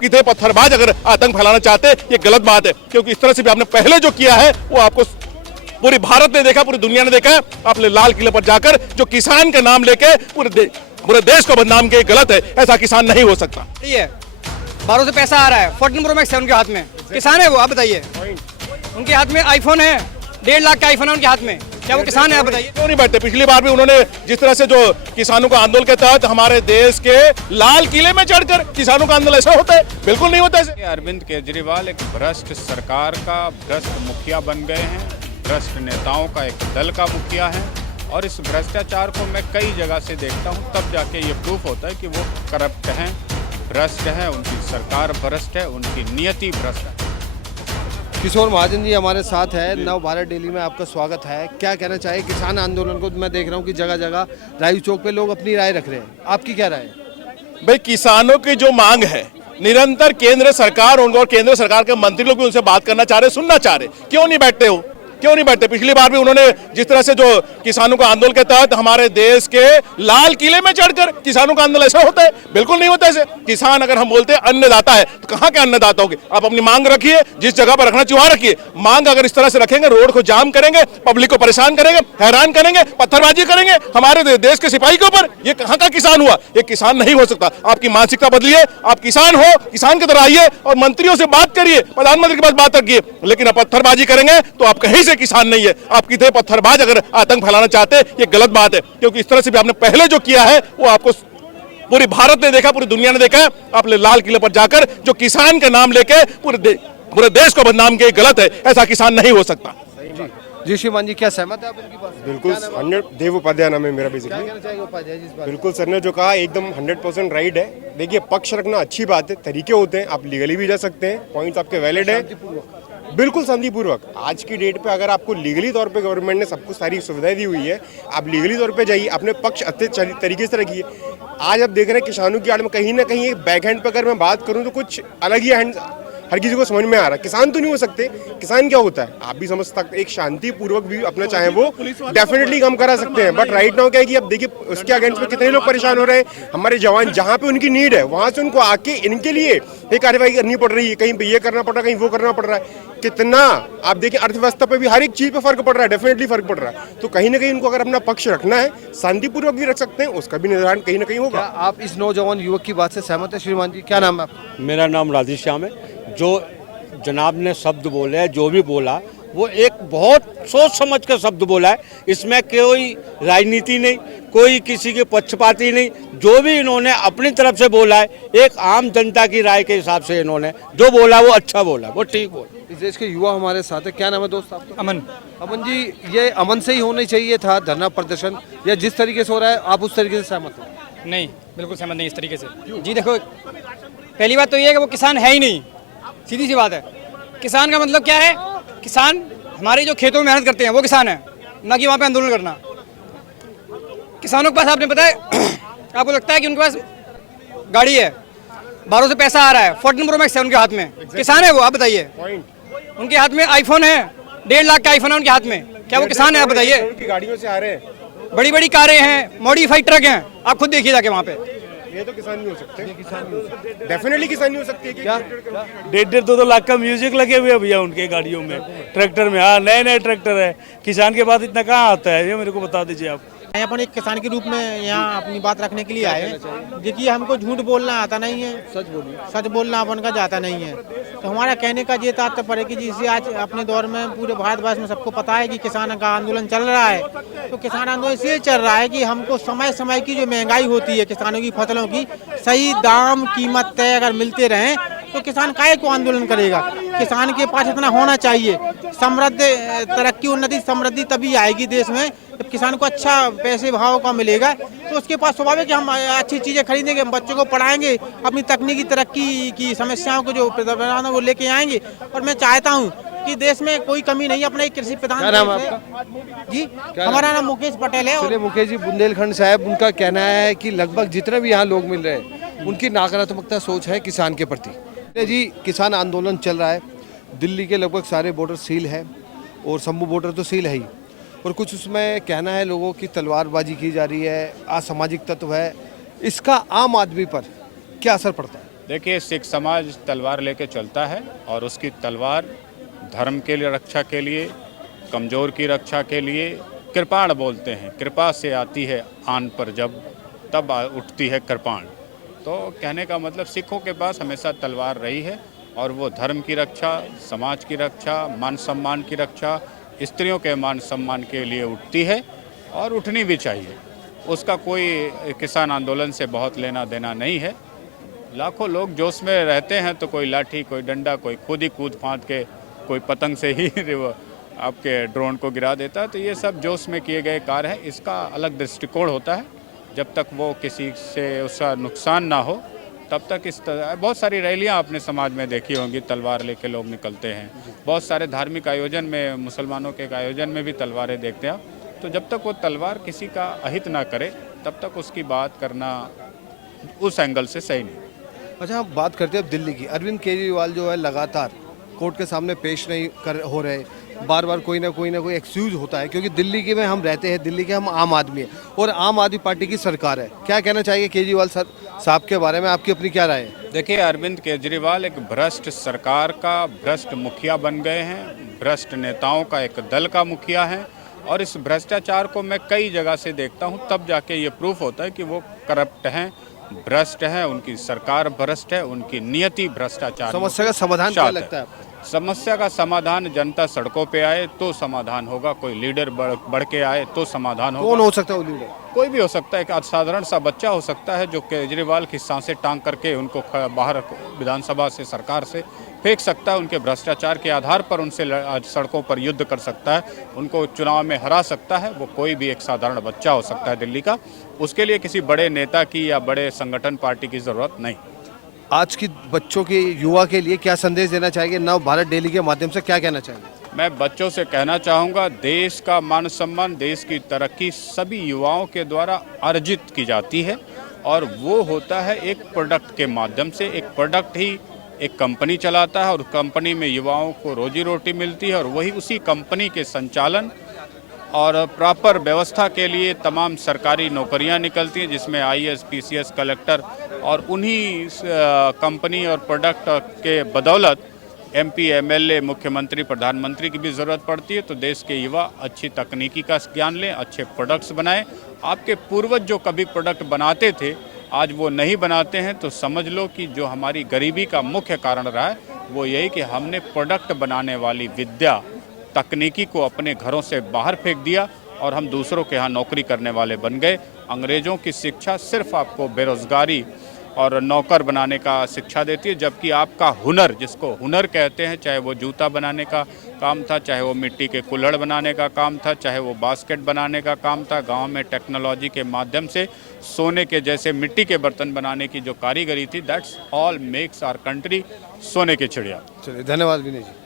कि थे पत्थरबाज अगर आतंक फैलाना चाहते ये गलत बात है, क्योंकि इस तरह से भी आपने पहले जो किया है वो आपको पूरी भारत ने देखा, पूरी दुनिया ने देखा है। आपने लाल किले पर जाकर जो किसान का नाम लेके पूरे देश को बदनाम किया, गलत है, ऐसा किसान नहीं हो सकता। ये बाहरों से पैसा आ रहा है, 14 प्रो मैक्स है उनके हाथ में, किसान है वो? आप बताइए, उनके हाथ में आईफोन है, 1.5 लाख का आईफोन है उनके हाथ में, क्या वो किसान है? आप बताइए। क्यों नहीं बैठते? पिछली बार भी उन्होंने जिस तरह से जो किसानों का आंदोलन के तहत हमारे देश के लाल किले में चढ़कर किसानों का आंदोलन, ऐसा होता है? बिल्कुल नहीं होता ऐसे। अरविंद केजरीवाल एक भ्रष्ट सरकार का भ्रष्ट मुखिया बन गए हैं, भ्रष्ट नेताओं का एक दल का मुखिया है, और इस भ्रष्टाचार को मैं कई जगह से देखता हूं, तब जाके ये प्रूफ होता है कि वो करप्ट हैं, भ्रष्ट हैं, उनकी सरकार भ्रष्ट है, उनकी नियति भ्रष्ट है। किशोर महाजन जी हमारे साथ है। नव भारत डेली में आपका स्वागत है। क्या कहना चाहिए किसान आंदोलन को? मैं देख रहा हूँ कि जगह जगह राजू चौक पे लोग अपनी राय रख रहे हैं, आपकी क्या राय है? भाई, किसानों की जो मांग है, निरंतर केंद्र सरकार और केंद्र सरकार के मंत्री लोग भी उनसे बात करना चाह रहे, सुनना चाह रहे, क्यों नहीं बैठते हो? क्यों नहीं बैठते? पिछली बार भी उन्होंने जिस तरह से जो किसानों का आंदोलन के तहत हमारे देश के लाल किले में चढ़कर किसानों का आंदोलन, ऐसा होता है? बिल्कुल नहीं होता ऐसे। किसान अगर हम बोलते हैं अन्नदाता है, तो कहाँ के अन्नदाता होंगे? आप अपनी मांग रखिए, जिस जगह पर रखना चाहिए वहां रखिए। मांग अगर इस तरह से रखेंगे, रोड को जाम करेंगे, पब्लिक को परेशान करेंगे, हैरान करेंगे, पत्थरबाजी करेंगे हमारे देश के सिपाही के ऊपर, ये कहाँ का किसान हुआ? ये किसान नहीं हो सकता। आपकी मानसिकता बदलिए, आप किसान हो, किसान की तरह आइए और मंत्रियों से बात करिए, प्रधानमंत्री के पास बात रखिए। लेकिन आप पत्थरबाजी करेंगे तो आप कहीं से किसान नहीं है। आपकी थे पत्थरबाज अगर आतंक फैलाना चाहते ये गलत बात है, क्योंकि इस तरह से भी आपने पहले जो किया है वो आपको पूरी भारत ने देखा, पूरी दुनिया ने देखा है। आपने लाल किले पर जाकर जो किसान का नाम लेके पूरे देश को बदनाम किया, गलत है, ऐसा किसान नहीं हो सकता। जी श्रीमान जी, क्या सहमत है आप इनकी बात? बिल्कुल 100 देव उपाध्याय नाम है मेरा बेसिकली। बिल्कुल सर ने जो कहा एकदम 100% राइट है। देखिए, पक्ष रखना अच्छी बात है, तरीके होते हैं, आप लीगली भी जा सकते हैं, पॉइंट्स आपके वैलिड है, बिल्कुल शांतिपूर्वक। आज की डेट पे अगर आपको लीगली तौर पे गवर्नमेंट ने सबको सारी सुविधाएं दी हुई है, आप लीगली तौर पे जाइए, अपने पक्ष अच्छे तरीके से रखिए। आज आप देख रहे हैं किसानों की आड़ में कहीं ना कहीं एक बैक हैंड पे अगर मैं बात करूं तो कुछ अलग ही हैंड हर किसी को समझ में आ रहा है। किसान तो नहीं हो सकते, किसान क्या होता है आप भी समझ सकते। एक शांतिपूर्वक भी अपना चाहे वो डेफिनेटली काम करा सकते हैं, बट राइट नाउ क्या है कि अब देखिए उसके अगेंस्ट में कितने लोग परेशान हो रहे हैं। हमारे जवान जहाँ पे उनकी नीड है वहां से उनको आके इनके लिए एक कार्रवाई करनी पड़ रही है, कहीं पे ये करना पड़ रहा है, कहीं वो करना पड़ रहा है। कितना आप देखिए अर्थव्यवस्था पे भी हर एक चीज पे फर्क पड़ रहा है, डेफिनेटली फर्क पड़ रहा है। तो कहीं ना कहीं उनको अगर अपना पक्ष रखना है, शांतिपूर्वक भी रख सकते हैं, उसका भी निर्धारण कहीं ना कहीं होगा। आप इस नौजवान युवक की बात से सहमत है श्रीमान जी? क्या नाम है आपका? मेरा नाम राधेश्याम है। जो जनाब ने शब्द बोले, जो भी बोला वो एक बहुत सोच समझ कर शब्द बोला है। इसमें कोई राजनीति नहीं, कोई किसी के पक्षपाती नहीं। जो भी इन्होंने अपनी तरफ से बोला है, एक आम जनता की राय के हिसाब से इन्होंने जो बोला वो अच्छा बोला, वो ठीक बोला। इस देश के युवा हमारे साथ है। क्या नाम है दोस्त आपका? अमन। अमन जी, ये अमन से ही होना चाहिए था धरना प्रदर्शन, या जिस तरीके से हो रहा है आप उस तरीके से सहमत हो? नहीं, बिल्कुल सहमत नहीं इस तरीके से। जी देखो, पहली बात तो ये है कि वो किसान है ही नहीं, सीधी सी बात है। किसान का मतलब क्या है? किसान हमारे जो खेतों में मेहनत करते हैं वो किसान है, ना कि वहाँ पे आंदोलन करना। किसानों के पास आपने पता है आपको लगता है कि उनके पास गाड़ी है, बाहरों से पैसा आ रहा है, 14 प्रो मैक्स है उनके हाथ में, किसान है वो? आप बताइए। उनके हाथ में आईफोन है, 1.5 लाख का आईफोन है उनके हाथ में, क्या वो किसान है? आप बताइए। गाड़ियों से आ रहे हैं, बड़ी बड़ी कारें हैं, मॉडिफाइड ट्रक हैं, आप खुद देखिए जाके वहाँ पे। ये तो किसान नहीं हो सकते, डेफिनेटली किसान नहीं हो सकते। क्या 1.5-2 लाख का म्यूजिक लगे हुए हैं भैया उनके गाड़ियों में, ट्रैक्टर में। हाँ, नए नए ट्रैक्टर है। किसान के बाद इतना कहाँ आता है, ये मेरे को बता दीजिए आप। अपन एक किसान के रूप में यहाँ अपनी बात रखने के लिए आए हैं। देखिए, हमको झूठ बोलना आता नहीं है, सच बोलना अपन का जाता नहीं है। तो हमारा कहने का ये तात्पर्य है कि जिसे आज अपने दौर में पूरे भारतवर्ष में सबको पता है कि किसान का आंदोलन चल रहा है, तो किसान आंदोलन इसलिए चल रहा है कि हमको समय समय की जो महंगाई होती है किसानों की फसलों की सही दाम कीमत तय अगर मिलते रहें तो किसान काहे को आंदोलन करेगा। किसान के पास इतना होना चाहिए। समृद्ध तरक्की उन्नति समृद्धि तभी आएगी देश में जब किसान को अच्छा पैसे भाव का मिलेगा, तो उसके पास स्वाभाविक हम अच्छी चीज़ें खरीदेंगे, बच्चों को पढ़ाएंगे, अपनी तकनीकी तरक्की की समस्याओं को जो प्रधान वो लेके आएंगे। और मैं चाहता हूँ कि देश में कोई कमी नहीं, अपने कृषि प्रधान। क्या नाम है आपका? जी, हमारा नाम मुकेश पटेल है। चलिए मुकेश जी, बुंदेलखंड साहब, उनका कहना है कि लगभग जितने भी यहाँ लोग मिल रहे हैं उनकी नकारात्मकता सोच है किसान के प्रति। जी, किसान आंदोलन चल रहा है, दिल्ली के लगभग सारे बॉर्डर सील है और शंभू बॉर्डर तो सील है ही, और कुछ उसमें कहना है लोगों की तलवारबाजी की जा रही है, असामाजिक तत्व है। इसका आम आदमी पर क्या असर पड़ता है? देखिए, सिख समाज तलवार लेके चलता है और उसकी तलवार धर्म के लिए रक्षा के लिए, कमज़ोर की रक्षा के लिए कृपाण बोलते हैं। कृपा से आती है आन पर जब तब उठती है कृपाण। तो कहने का मतलब सिखों के पास हमेशा तलवार रही है और वो धर्म की रक्षा, समाज की रक्षा, मान सम्मान की रक्षा, स्त्रियों के मान सम्मान के लिए उठती है और उठनी भी चाहिए। उसका कोई किसान आंदोलन से बहुत लेना देना नहीं है। लाखों लोग जोश में रहते हैं तो कोई लाठी, कोई डंडा, कोई खुद ही कूद फांद के, कोई पतंग से ही आपके ड्रोन को गिरा देता है। तो ये सब जोश में किए गए कार्य हैं। इसका अलग दृष्टिकोण होता है। जब तक वो किसी से उसका नुकसान ना हो तब तक इस तरह बहुत सारी रैलियां आपने समाज में देखी होंगी, तलवार लेके लोग निकलते हैं। बहुत सारे धार्मिक आयोजन में, मुसलमानों के आयोजन में भी तलवारें देखते हैं। तो जब तक वो तलवार किसी का अहित ना करे तब तक उसकी बात करना उस एंगल से सही नहीं। अच्छा, हम बात करते हैं अब दिल्ली की। अरविंद केजरीवाल जो है लगातार कोर्ट के सामने पेश नहीं हो रहे, बार बार कोई ना कोई एक्सक्यूज होता है, क्योंकि दिल्ली के में हम रहते हैं, दिल्ली के हम आम आदमी हैं और आम आदमी पार्टी की सरकार है। क्या कहना चाहिए केजरीवाल साहब के बारे में, आपकी अपनी क्या राय है? देखिए, अरविंद केजरीवाल एक भ्रष्ट सरकार का भ्रष्ट मुखिया बन गए हैं, भ्रष्ट नेताओं का एक दल का मुखिया हैं और इस भ्रष्टाचार को मैं कई जगह से देखता हूं, तब जाके ये प्रूफ होता है कि वो करप्ट हैं, भ्रष्ट हैं, उनकी सरकार भ्रष्ट है, उनकी नियति भ्रष्टाचार। समस्या का समाधान क्या लगता है आपको? समस्या का समाधान जनता सड़कों पे आए तो समाधान होगा। कोई लीडर बढ़ के आए तो समाधान होगा। कौन हो सकता है वो लीडर? कोई भी हो सकता है। एक साधारण सा बच्चा हो सकता है जो केजरीवाल की सांसें टांग करके उनको बाहर विधानसभा से, सरकार से फेंक सकता है। उनके भ्रष्टाचार के आधार पर उनसे सड़कों पर युद्ध कर सकता है, उनको चुनाव में हरा सकता है। वो कोई भी एक साधारण बच्चा हो सकता है दिल्ली का। उसके लिए किसी बड़े नेता की या बड़े संगठन पार्टी की ज़रूरत नहीं। आज की बच्चों के, युवा के लिए क्या संदेश देना चाहिए? नव भारत डेली के माध्यम से क्या कहना चाहिए? मैं बच्चों से कहना चाहूँगा, देश का मान सम्मान, देश की तरक्की सभी युवाओं के द्वारा अर्जित की जाती है और वो होता है एक प्रोडक्ट के माध्यम से। एक प्रोडक्ट ही एक कंपनी चलाता है और कंपनी में युवाओं को रोजी रोटी मिलती है और वही उसी कंपनी के संचालन और प्रॉपर व्यवस्था के लिए तमाम सरकारी नौकरियां निकलती हैं, जिसमें IAS, PCS, कलेक्टर, और उन्हीं कंपनी और प्रोडक्ट के बदौलत MP, MLA, मुख्यमंत्री, प्रधानमंत्री की भी ज़रूरत पड़ती है। तो देश के युवा अच्छी तकनीकी का ज्ञान लें, अच्छे प्रोडक्ट्स बनाएं। आपके पूर्वज जो कभी प्रोडक्ट बनाते थे आज वो नहीं बनाते हैं, तो समझ लो कि जो हमारी गरीबी का मुख्य कारण रहा है वो यही कि हमने प्रोडक्ट बनाने वाली विद्या, तकनीकी को अपने घरों से बाहर फेंक दिया और हम दूसरों के यहाँ नौकरी करने वाले बन गए। अंग्रेज़ों की शिक्षा सिर्फ आपको बेरोज़गारी और नौकर बनाने का शिक्षा देती है, जबकि आपका हुनर, जिसको हुनर कहते हैं, चाहे वो जूता बनाने का काम था, चाहे वो मिट्टी के कुल्हड़ बनाने का काम था, चाहे वो बास्केट बनाने का काम था, गांव में टेक्नोलॉजी के माध्यम से सोने के जैसे मिट्टी के बर्तन बनाने की जो कारीगरी थी, that's all makes our country सोने की चिड़िया। चलिए, धन्यवाद विनय जी।